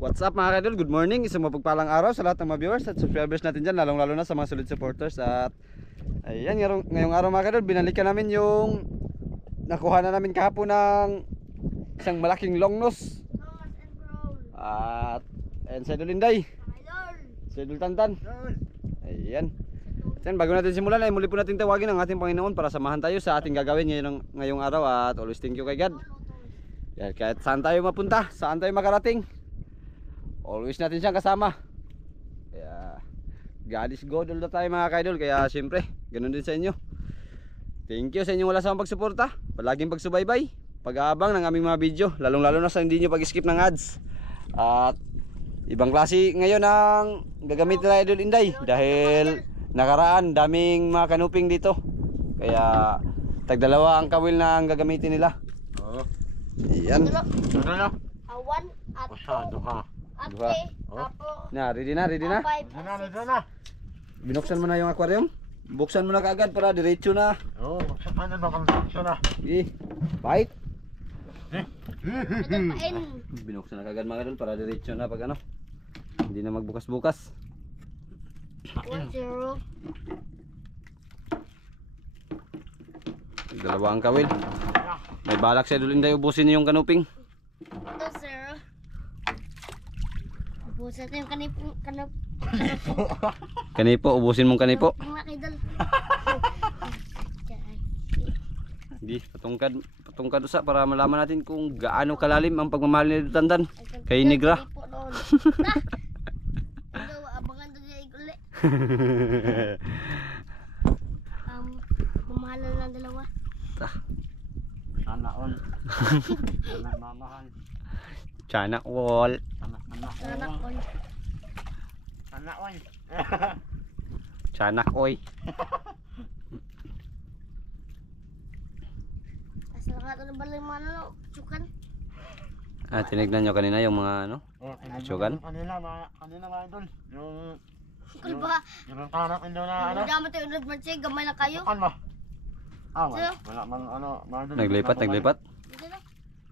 What's up mga kaidol? Good morning, isang mapagpalang araw sa lahat ng mga viewers at subscribers natin dyan, lalong lalo na sa mga solid supporters. At ayan, ngayong araw mga kaidol, binalikan namin yung nakuha na namin kahapon ng isang malaking long nose. At ayan sa Idol Inday, sa Idol Tantan. Ayan. Then, bago natin simulan ay muli po natin tawagin ang ating Panginoon para samahan tayo sa ating gagawin ngayong araw. At always thank you kay God. Yan, kahit saan tayo mapunta, saan tayo makarating, always natin siyang kasama. Kaya God is good all the time mga kaidol. Kaya siyempre ganun din sa inyo. Thank you sa inyong wala sa pagsuporta, palaging pagsubaybay, pag-aabang ng aming mga video, lalong lalo na sa hindi nyo pag-skip ng ads. At ibang klase ngayon ang gagamit nila Idol Inday, dahil nakaraan daming mga kanuping dito. Kaya tagdalawa ang kawil na ang gagamitin nila. Oo. Iyan. Awan at Duha. ate, apo. Na, ready na. Ready na. Binuksan mo na yung aquarium. Buksan mo na kaagad para diretso na. Oo, buksan mo na bakal diretso na. Sige. Bite. Nagpain. Binuksan na kaagad mga idol para diretso na pag ano. Hindi na magbukas-bukas. 1-0. Dalawa ang kawil. May balak sa Idol Inday ubusin yung kanuping. 2-0. Busa tayo yung Kanipo, ubusin mong kanipo. makidal. Hindi, patungkad usa para malaman natin kung gaano kalalim ang pagmamahal ni Idol Tantan kay Negra. Abangan doon niya iguli. Mamahalan lang dalawa. Sana on. Sana mamahan. Chana wall. Anak ko. Sana on. Chanak oy. Asal ka ito na balay mga ano, tsukan. Tinignan nyo kanina yung mga ano. Tsukan? Kanina mga idol. Yung Kulba. yung kanak nyo na ano. Dama tayo unod man siya, gamay na kayo. Tukan mo. Wala man ano. Naglipat. Dito na.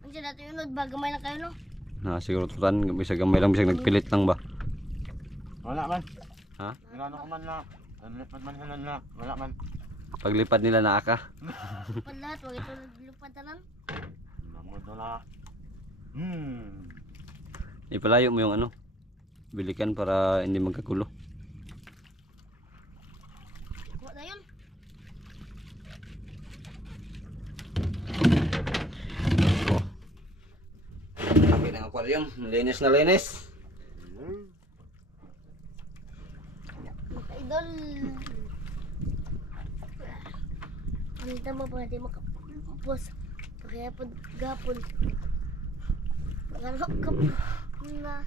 Andiyan natin unod ba, gamay na kayo no? Siguro tutan, bisag gamay lang, bisag nagpilit lang ba. Wala man. Ha? Wala ko man na. Lipat man sila na. Wala man. Paglipad nila na aka. Lahat, wag ito naglupad na lang. Namudo na. Ipalayo mo yung ano, bilikan para hindi magkagulo. Huwag na yun. Kapit ng aquarium, linis na linis. Idol. Palitan mo pa natin makapos. Kaya po gapon. Maghanap ka na.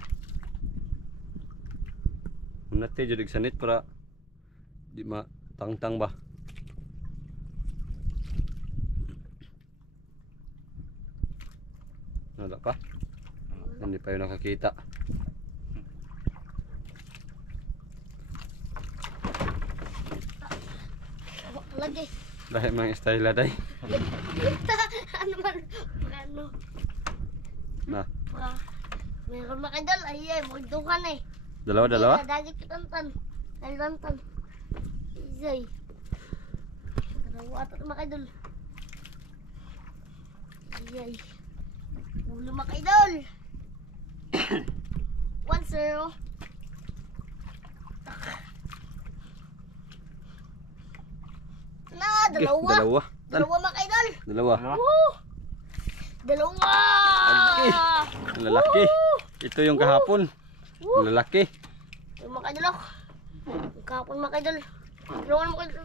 Unate judig sanit para di matangtang ba. Nada pa? Hindi pa yun nakakita. Lagi. Dahil mga style na day. Ano man? Ano? Na. Meron makidol. Ay, magdukan eh. Dalawa? Dagit tantan. Tantan. Izay. Dalawa ato makidol. Izay. Ulo makidol. 1-0. Dalawa. Dalawa makidol. Dalawa. Dalawa. Ang lalaki. Ito yung kahapon. Ang lalaki. Yung makidol. Kapon makidol. Dalawa makidol.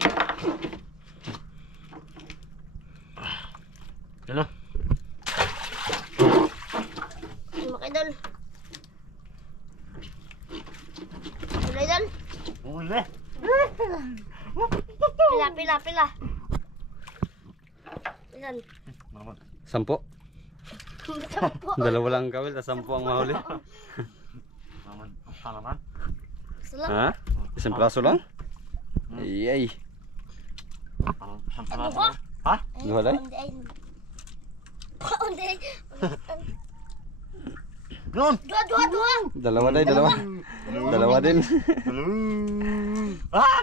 Ano? Yung makidol. Makidol. Uli. Pila. Ilan? 10. Dalawa lang kawil, 10 ang mahuli. Salamat. Salam. Ha? Isang praso lang? Iyay. Ano ka? Ha? Duha day? Undi. Doon! Dua! Dalawa day, dalawa. Dalawa din. Ah!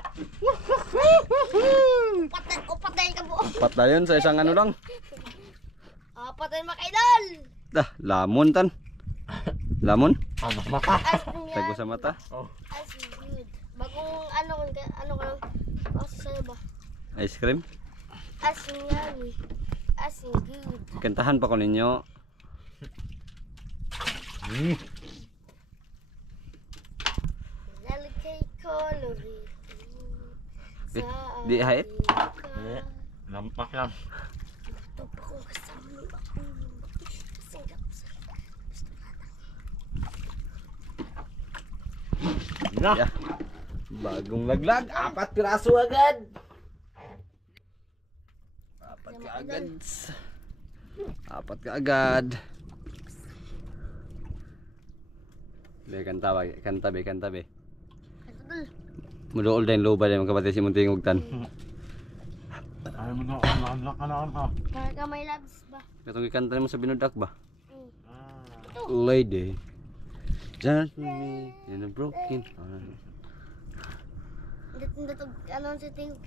Patay ka po. Apat na yun sa isang ano lang. Patay mga idol. Lamon tan. Lamon? Ano mata? Tago sa mata. As good. Bagong ano ka lang. Sa'yo ba? Ice cream. As yummy. As good. Kantahan pa ko ninyo. Lalagay colorito. Di hait? Lampak lang. Ito pa kung kasama ng bakong singgap sa Na! Yeah. Bagong laglag. 4 piraso agad. 4 ka agad. 4 ka agad. Kanta be. Idol. Muduol din loba din magkapatid si Muntingog tan. Ayaw mo na ako, nakalak ka na ako. Para ka may labs ba? Katong ikanta mo sa binudak ba? Ah. Lady. Just me in a broken heart. Hindi to ano si tingog.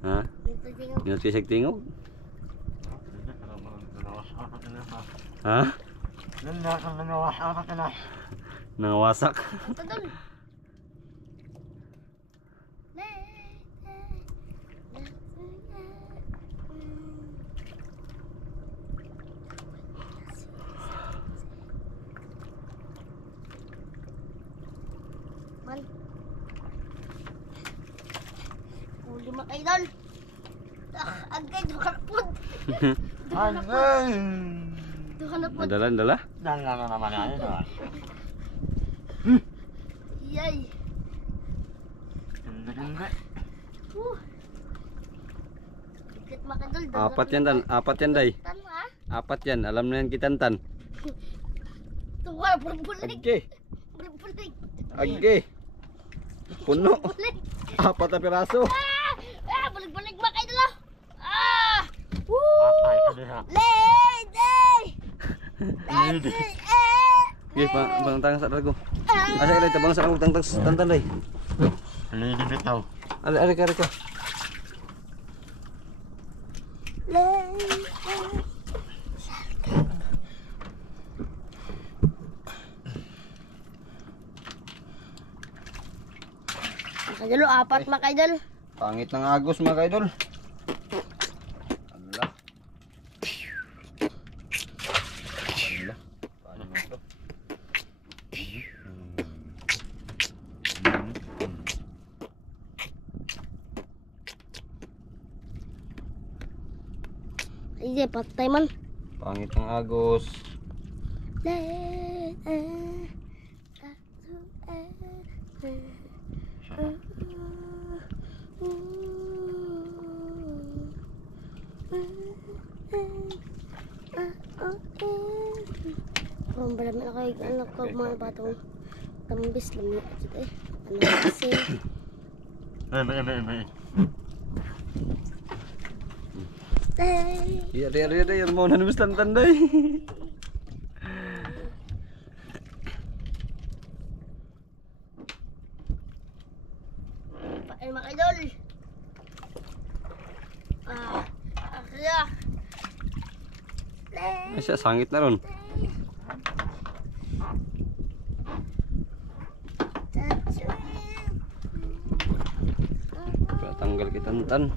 Ha? Hindi tingog. Minut kisig tingog? Hindi ka naman nanawasak ka na ha. Ha? Ganda kang nanawasak ka na. Nangawasak. Ito dun. Man. Huli mga idol. Agay, duha na po. Angay! Duha na po. Dala. Dala na naman yan. Yay. Hindi. Dikit mga idol. Apat yan tan. Apat yan day. Tano ha? Apat yan. Alam na yan kitan tan. Tuwa, bulig. Agge. Bulig. Agge. Puno. Bulig. 4 na piraso. Bulig mga idol ah. Ah! Patay ka din ha. Lady! Lady. Okay, bang tang sa rago. Asa ka tabang sa rago tang tantan day. Lady bitaw. Ari ka. Idol, apat mga idol. Pangit ng agos mga kaidol. Allah. Paano mo ito? Ay, patay man. Pangit ng agos. Kung marami na kayo anak ko mga batong tambis lang niya eh. Ano kasi May. Iya, mau nanus tantan day. ay mga idol. Akya. Ay siya, sangit na ron. Tanggal kita tantan.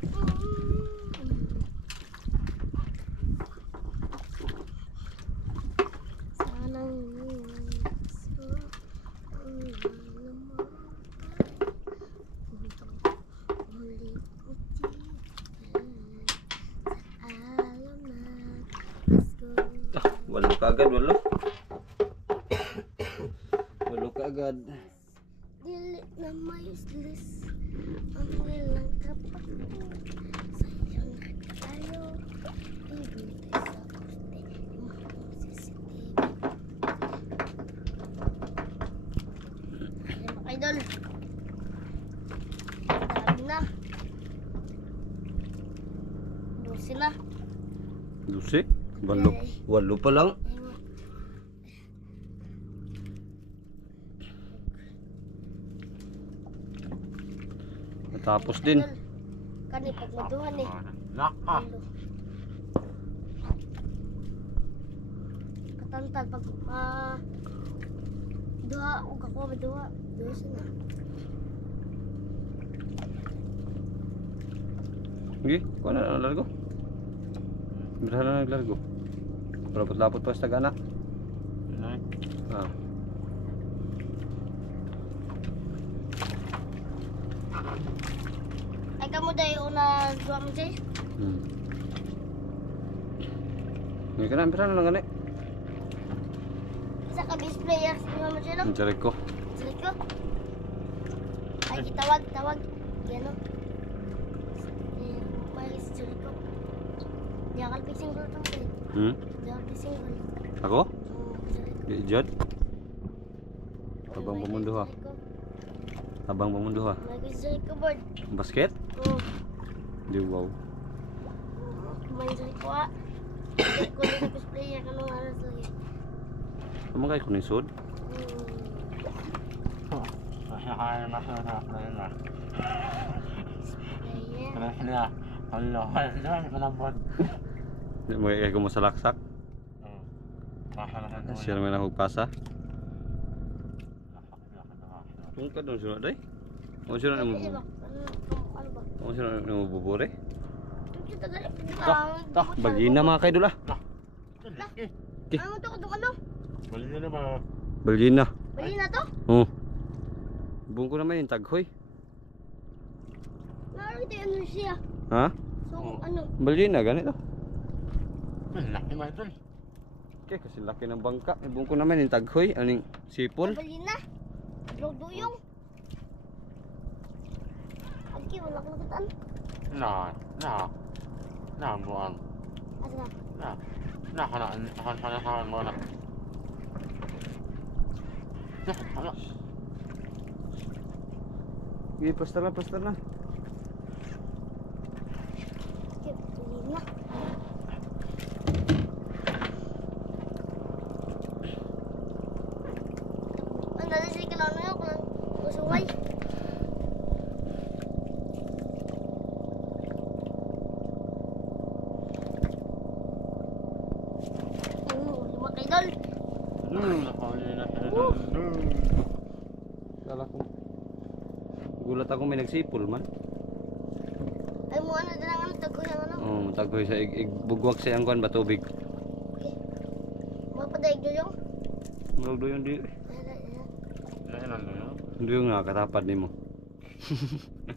Walo ka agad, walo. Walo ka agad. Dili na may useless ang ilang kapat sa'yo na tayo ibigay sa korte yung CCTV. Ay mga idol, dami na 12 na. Lusi? Walo pa lang. Tapos din. Kani pag maduhan eh. Laka. Ano? Katantan pag duha o kako maduha. Duha sila. Sige, kuha na largo. Birahan na naglargo. Lapot-lapot pa sa tagana. Inay. Ah. Ay kamo dahil una duha mo dyan. Ngayon ka na, birahan na lang gani. Isa ka base player duha mo dyan no? Ang charik ko. Sige ko. Ay tawag. Yan o. May sige ko. Diyan kalpig single tong kalit. Diyan kalpig single. Ako? Sige ko. Jod? Abang pamundo ha. Abang pamundo ha. May sige ko board. Basket? Oo. Di wow. May sige ko ha. Ko din base player kanong aras lagi. Ano kayo kunin sud? Kaya masarap na yun ah. Player. Kaya sila. Allah, kaya malambot. Di mo kayo kumasalaksak? Masarap na Siya naman ako pasa. Kung ka doon sunod ay? Kung sunod na mo Ano ba? Kung sunod na mo bubure? Kita dali. Bagina mga kaidol ah. Ano to kung ano? Balik na ba? Bagina. Bali na to? Oo. Buong ko naman yung taghoy. Naroon tayo ano siya. Ha? So ano? Bagina, ganito. Laki ba ito? Okay, kasi laki ng bangka. Buong ko naman yung taghoy. Aning sipol. Bali na. Duyong. Aki wala ko nakitaan. Buwan. Asa na? Kanaan mo na. Sige, pastar na. Okay, bali na. Ang dali siya kalano yun. Kung usuway. Lima kaidol. Kala ko. Gulat ako may nagsipol man. Ay mo ano din ang tago yung ano. Oo, taghoy sa igbugwak sa iyang kuan ba tubig. Mapadaig duyong. Murag do yung di. Ayan ano yun? Hindi yung nakatapad nimo.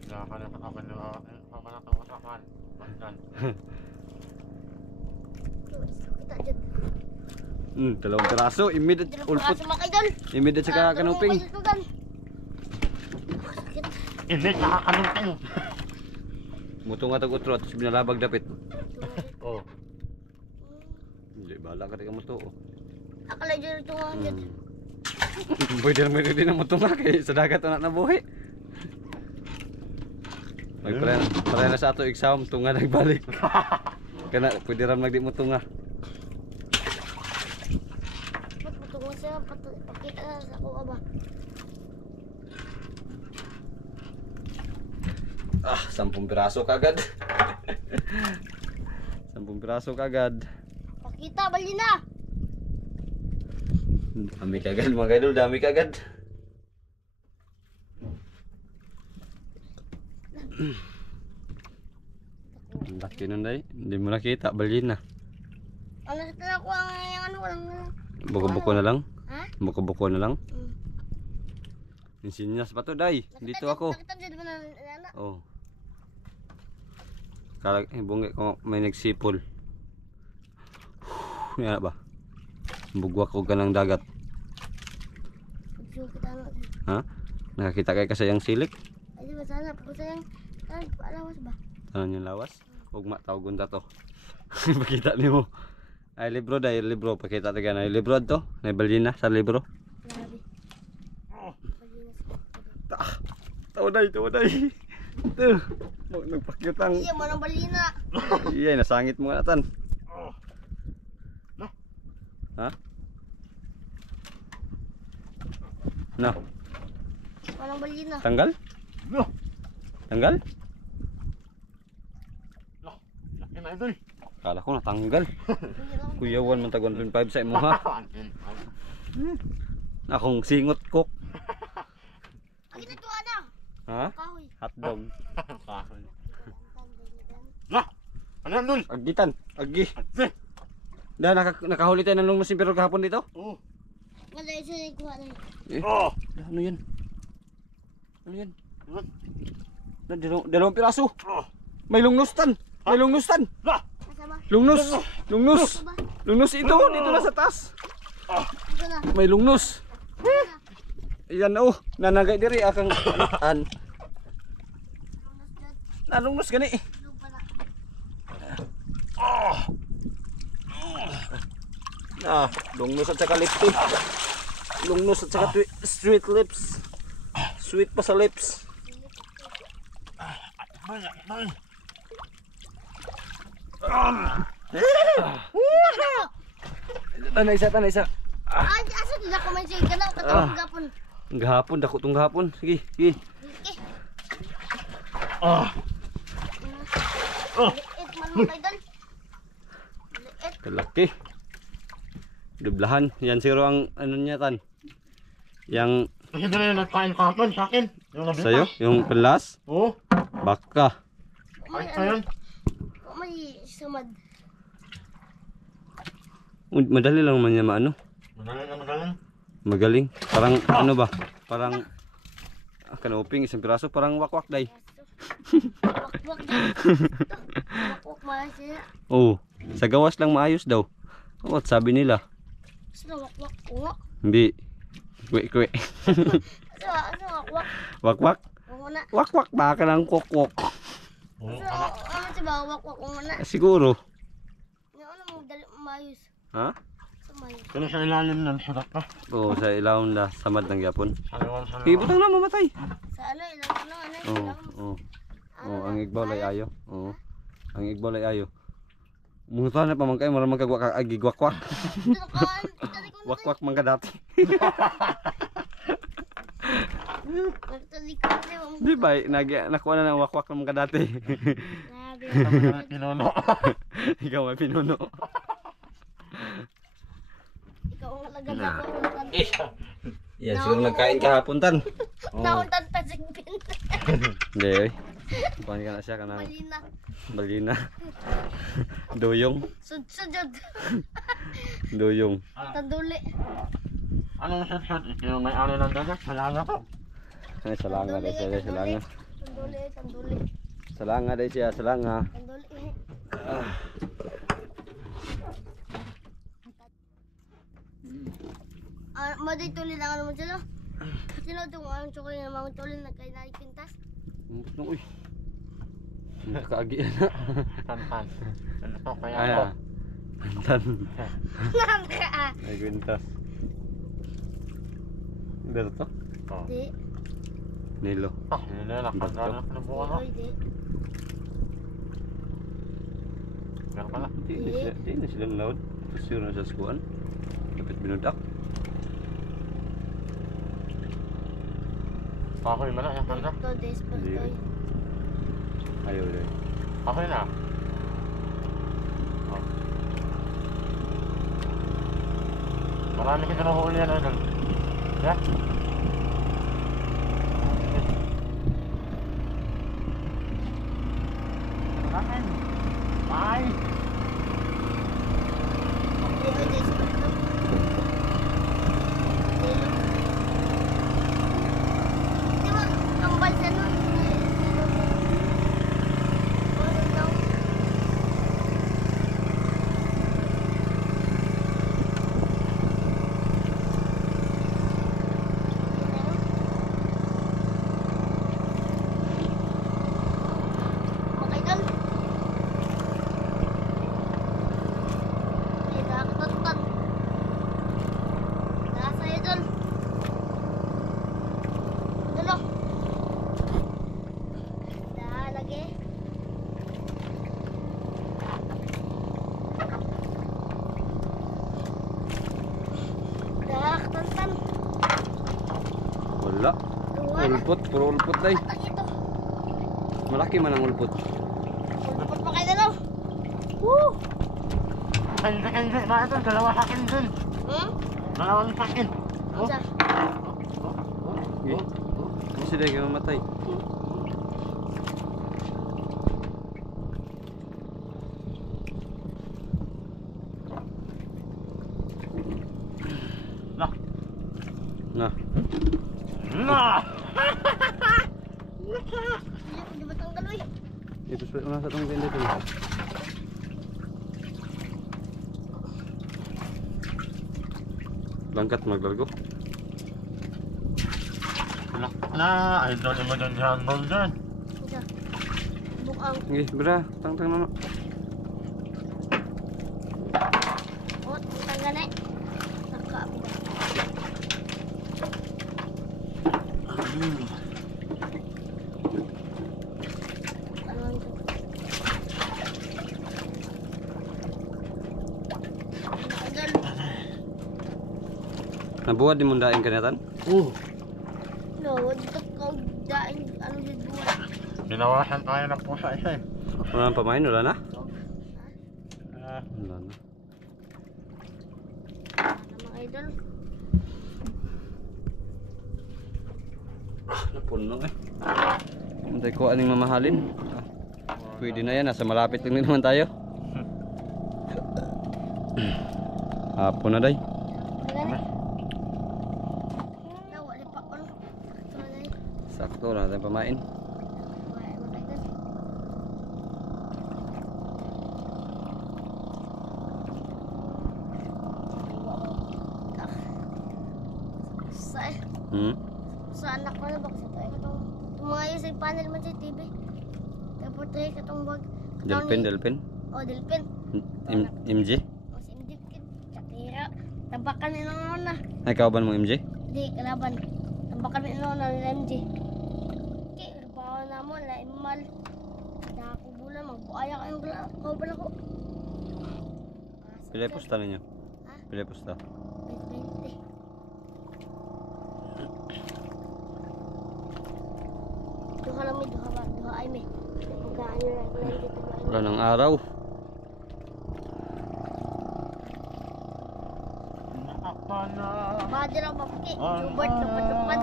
Nakakala ka pa nila. Pamanakawasakan. Bandan. Kita dyan. Dalawang piraso, immediate ulpot. Mga kaidol. Immediate sa kanuping. Sakit. Hindi, nakakalumping. Muto nga tag-utro at binalabag dapit. Oh. Hindi, bahala ka rin ang muto. Akala dyan ito nga dyan. Pwede naman din ang muto nga kay sa dagat na nabuhi. Pare na sa ato exam, tunga nagbalik. Kana, pwede ram nagdi muto nga. Patungo siya, pakita na sa kuha ba? 10 piraso kagad. 10 piraso kagad. Pakita, bali na! Dami kagad mga idol, dami kagad. Ang laki nun day, hindi mo nakita, balin na. Ano sa ko ang ano walang Buko-buko na lang. ha? Buko-buko na lang. Insinyas pa to day, dito ako. Nakita dyan ba na? Oh. Kala bungi ko may nagsipol. Yan ba? Bugwak ko kanang dagat. Pagsuyo kita na. Ha? Nakakita kay kasayang silik. Ay di ba sana pagkusayang alawas ba? Ano yung lawas? Ugma tawgon ta to. Pakita nimo. Ay libro dai, libro pakita ta ganay libro to. Nay balina sa libro. Grabe. Bali na. Tawo day. Tuh. Mo nagpakitang. Iya mo nang bali na. Iya nasangit mo nga natan. Ha? No, Walang bali na. tanggal? No. Tanggal? Laki na idol. Kala ko natanggal. Kuyawan man tag 1.5 sa imo ha. Akong singot cook. Ang ito ana. Ha? Kahoy. Hotdog. Lah! Ano yan dun? Agitan. Agi. Ate! Da nakahuli tayo ng lungmusin pero kahapon dito. Oo. Wala isa na kuha na. Eh, Oh! ano yan? Ano yan? Ano? Dalawang piraso. Oh! May lungnostan. May lungnostan. Lah! Asa ba? Lungnos. Lungnos. Asa ba? Lungnos ito. Dito na sa taas. Asa na? May lungnos. Ayan oh. Nanagay diri akang an. Lunas dyan. Nalungnos gani. Lupa na. Lungnos at saka lipstick. Lungnos at saka sweet lips. Sweet pa sa lips. Tanay isa, tanay isa. Ay, asa nila ko man siya ganaw katawag gapon. Gahapon, dako tong gahapon. Sige, sige. Okay. Ah! Liit man mo kay dal. Liit. Kalaki. Dublahan. Yan siguro ang ano niya tan. Yang Kasi doon na yung nagkain kahapon sa akin. Yung nabita. sa'yo, yung pelas. Oo. Baka. May Ay, ayun. may sumad. Madali lang man niya maano. Magaling na magaling. Magaling. Parang ano ba? Parang kanoping isang piraso. Parang wakwak day. Wakwak dyan. Wakwak man siya. Oo. Sa gawas lang maayos daw. What sabi nila? Asa wakwak ko. Hindi. Kwe-kwe. Asa wakwak. Wakwak? Kung na. Wakwak baka ng kokwok. Oo. Asa ano siya ba wakwak kung na. Siguro. Ano mo dali mayus. Ha? Sa mayus. Kaya sa ilalim ng sarap pa. Oo, sa ilawon na samad ng yapon. Saliwan sa Ibutang na mamatay. Sa ano ilang ano Oo. ilang. Oo. Oo, ang igbaw lay ayo. Oo. Ang igbaw lay ayo. Mungutan na pa man kayo, marang magkagwak agigwakwak. Dito kan. Dali ko na. Wakwak man ka dati. Nagtali ko na. Di ba, nakuha na ng wakwak man ka dati. Grabe. pinuno. Ikaw may pinuno. Ikaw ang lagad ako. Yan, siguro nagkain kahapon tan. Oo. Nauntan pa sa pin. Hindi, kuhan ka na siya, kanang Malina. balina. Duyong. Sud-sudod. Duyong. Tanduli. Anong shot? Yung may ano ng dagat? Malala ko. Ay, salanga day siya, salanga. Tanduli. Tanduli. Salanga day siya, salanga. Tanduli. Maday tuloy lang ano mo dyan, no? Sino itong ang chocolate na mga tuloy na kayo naipintas? Uy. Nakaagi na. Tantan. Ano to kaya Ay, ako? Pantan. Nangka! Ay, kwintas. Dito to? Oh. Di. Nilo. Ah, yun na. Nakagana ka na buka na. Oy, di. Meron ka na. Di na sila loud. Sure na sa skuan. Dapat binudak. Pakoy mo na. Yan ka na. To days pa Di. to. Ayaw day. Pakoy na. Oh. Marami kita nahuli yan. Idol. Yeah? Bye! Oy, days pa to. Di ba, kambal siya nun? Ano daw? Makaidol. Ay, nakakatotod. Nasa idol. Dulo. Lagi. Nakakatantan. Wala. Duwan. Ulpot, puro ulpot day. Atang ito. Malaki man ang ulpot. Dapat pa kayo dalaw. Woo! Hindi. Bakit ito? Dalawa sa akin dun. Hmm? Dalawa sa akin. Ano siya? Okay. Kasi dahil kayo mamatay. Nah. Nah. Nah. Di ba itong daloy? Ito sa itong ganda ito. Langkat maglargo. Nah. Idol mo dyan dyan. Ball dyan. Ano siya? Bukang. Okay, bra. Tang na. Oh, tangga na eh. Naka ako ba? Ano ang ito? Nakadal. Nabuhat di mo daing kanatan? No, dito ka daing ano yun buwan. Binawasan tayo ng pusa isa eh. Wala nang pamain, wala na? So, Ah, Wala na. ano mga idol? Napuno eh. Antay ko aning mamahalin. Pwede na yan, nasa malapit lang din naman tayo. Hapon na day. Ano na? Daw, wala pa ano? Sakto na dahil. Sakto, wala natin pamain. Wala mo tayo dun. Sa anak ko na bakit tayo katong mga yun sa panel man sa TV. Tapos tayo katong wag. Delpin. Oh, delpin. MJ? Oh, si MJ kid. Katira. Tampakan ni noon na. Ay, kauban mo MJ? Di, kalaban. Tampakan ni noon na ni MJ. Okay, bawa na mo, laimal. Dako bulan, magbuaya kayong kauban ako. Pilay pusta ninyo? Ha? Pilay pusta? 20. Duha lang may duha ba? Duha ay may. Pagkaan nyo lang dito ba? Wala ng araw. nakapana. Badir ako mapaki. Hubert, lupad-lupad.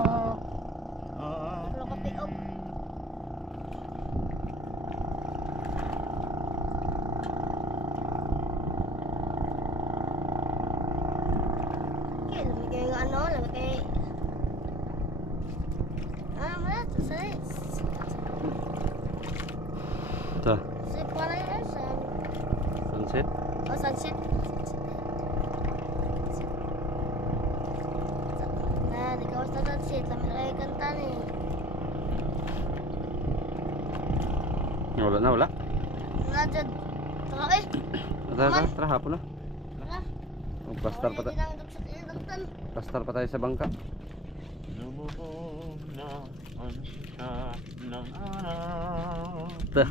Ah. Wala ko piog. Okay, lamig kayo yung ano, lamig kayo. Ano mo na? Ta, Sa para yan, sa... sunset. Oh, sunset. Na, di ka basta sunset. Lamig kayo kanta ni. Wala na, wala. Na, dyan. Taka eh. Tara, hapon na. Tara. Pastar pa tayo. Tantan. Pastar pa tayo sa bangka. Lumuhog na ang sikat ng araw. Ta.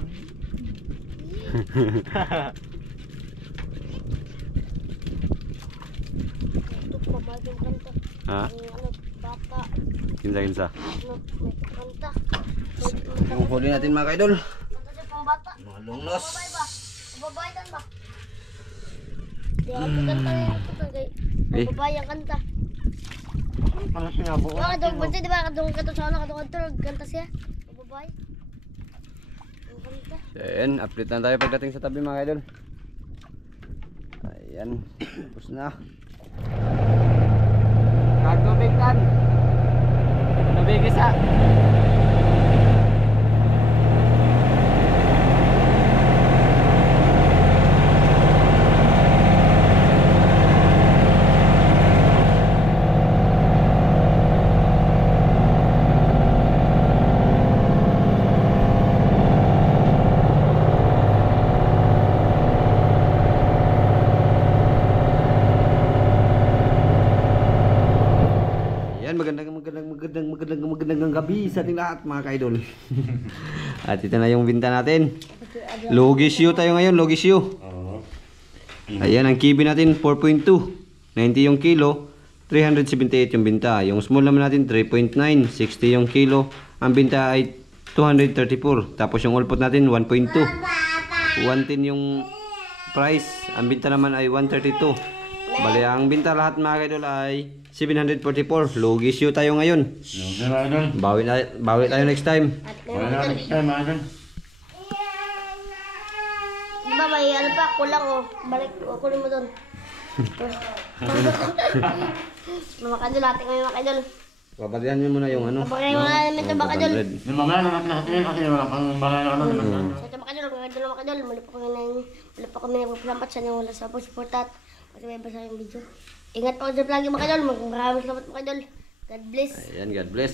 Ito pa ba yung kanta? Ha? Yung ano, bata. Kinsa. Ano, may kanta. Yung huli natin mga kaidol. Kanta siya pang bata. Malungnos. Babay ba? Babay kan ba? Di ako kanta na yung kanta kay. Eh. Babay ang kanta. Ano siya buo? Wala kadung kanta, di ba? Kadung kanta sa ano, kadung kanta siya. Babay. Ang kanta. Ayan, update na tayo pagdating sa tabi mga idol. Ayan, tapos na. Kagtubig tan. Tubig isa. Ayan, magandang gabi sa ating lahat mga kaidol. At ito na yung binta natin. Logisyo tayo ngayon, logisyo. Ayan, ang kibi natin 4.2. 90 yung kilo, 378 yung binta. Yung small naman natin 3.9, 60 yung kilo. Ang binta ay 234. Tapos yung ulpot natin 1.2. 110 yung price. Ang binta naman ay 132. Bali ang binta lahat mga idol ay 744. Lugi siyo tayo ngayon. Lugi mga idol. Bawi tayo next time. At Wala ngayon, na next time mga idol. diba may ano pa, kulang oh. Balik, kunin mo doon. Mga kadol, ating ngayon mga kadol. Babalihan nyo muna yung ano. Kapag mo na namin ito mga kadol. 500. Yung mamaya na natin natin kasi wala pang bahala na ano. So ito mga kadol, mga kadol, muli pa kami nagpapalampat sa inyo wala sa support at masabay ba sa yung video. Ingat po sa vlog mga kadol, maraming salamat mga kadol. God bless. Ayan, God bless.